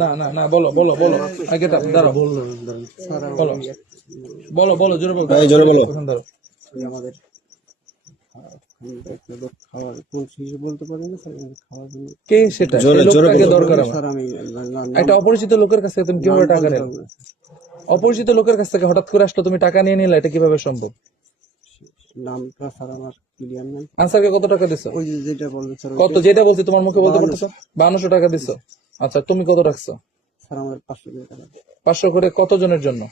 না না না, বলো বলো বলো, আগে দাঁড়াও, বলো বলো বলো, জোরে বলো, জোরে বলো। এখন দাঁড়াও। আমাদের খাওয়ার কোন শিশু বলতে পারি না স্যার, খাওয়ার জন্য কে সেটা? জোরে সেই জোরে লোকটাকে বলো। দরকার আমার। স্যার আমি একটা অপরিচিত লোকের কাছ থেকে তুমি কিভাবে টাকা নিলে? অপরিচিত লোকের কাছ থেকে হঠাৎ করে আসলো, তুমি টাকা নিয়ে নিলে, এটা কিভাবে সম্ভব? নামটা স্যার আমার ক্লিয়ার নাই। আনসারকে কত টাকা দিছো? ওই যে যেটা বলবেন স্যার, কত? যেটা বলছি তোমার মুখে বলতে পারতেছো? 5200 টাকা দিছো। আচ্ছা, তুমি কত রাখছো? স্যার আমাদের 500 টাকা। 500 করে কতজনের জন্য?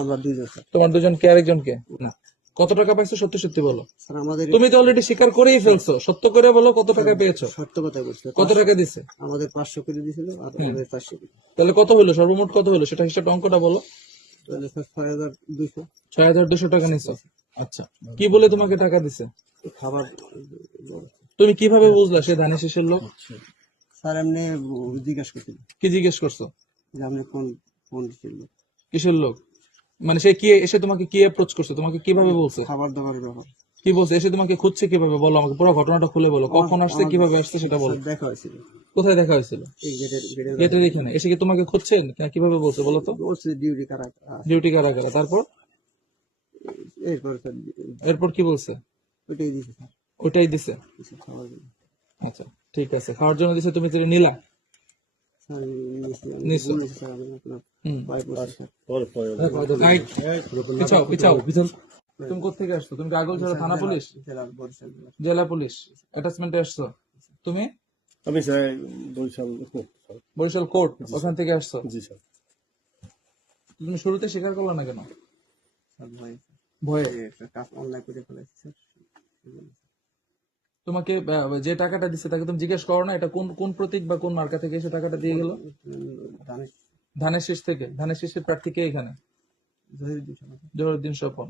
আমরা দুইজন স্যার। তোমার দুজন কে, আরেকজন কে? না। কত টাকা পাইছো সত্যি সত্যি বলো। স্যার আমাদের তুমি তো অলরেডি স্বীকার করেই ফেলছো, সত্য করে বলো কত টাকা পেয়েছো। সত্য কথা বলছি। কত টাকা দিছে? আমাদের 500 করে দিয়েছিল আর আমাদের 500 করে। তাহলে কত হলো, সর্বমোট কত হলো সেটা হিসাব, অঙ্কটা বলো। তাহলে স্যার 6200 6200 টাকা নিছো। আচ্ছা, কি বলে তোমাকে টাকা দিছে? খাবার। তুমি কিভাবে বুঝলা সে ধানের শীষের লোক? স্যার এমনি জিজ্ঞাসা করছিল কি জিজ্ঞেস করছো? যে আপনি কোন কোন ছিল কিসের লোক? মানে সে কি এসে তোমাকে কি অ্যাপ্রোচ করছে, তোমাকে কিভাবে বলছে, খাবার দাবারের ব্যাপার। কি বলছে, এসে তোমাকে খুঁজছে কিভাবে, বলো আমাকে পুরো ঘটনাটা খুলে বলো, কখন আসছে, কিভাবে আসছে সেটা বলো। স্যার দেখা হয়েছিল কোথায় দেখা হয়েছিল? এই গেটের গেটের এখানে এসে কি তোমাকে খুঁজছে না, কিভাবে বলছে বলো তো। বলছে ডিউটি কারা। ডিউটি কারা কারা, তারপর এরপর স্যার এরপর কি বলছে? ওইটাই দিয়েছে স্যার, ওইটাই দিছে। কিছু খাওয়ার জন্য। আচ্ছা ঠিক আছে, খাওয়ার জন্য দিছে, তুমি যেটা নিলা। স্যার নিশ্চয়। বলেছে স্যার আমি আপনার হুম। পায়ে পড়ছি স্যার। রাইট। পিছাও পিছাও। তুমি কোথেকে আসছো? তুমি গাগলছড়া থানা পুলিশ, জেলা বরিশাল জেলা। জেলা পুলিশ অ্যাটাচমেন্টে আসছো তুমি? আমি স্যার বরিশাল। বরিশাল কোর্ট, ওখান থেকে আসছো। জি স্যার। তুমি শুরুতে স্বীকার করলে না কেন? স্যার ভয় ভয়ে? একটা কাজ অনলাইন করে ফেলেছি স্যার। তোমাকে যে টাকাটা দিচ্ছে তাকে তুমি জিজ্ঞেস করো না এটা কোন কোন প্রতীক বা কোন মার্কা থেকে এসে টাকাটা দিয়ে গেল? দানেশ ধানের শীষ থেকে। ধানের শীষের প্রার্থী কে এখানে? জহিরুদ্দিন সাহেব। জহিরুদ্দিন স্বপন।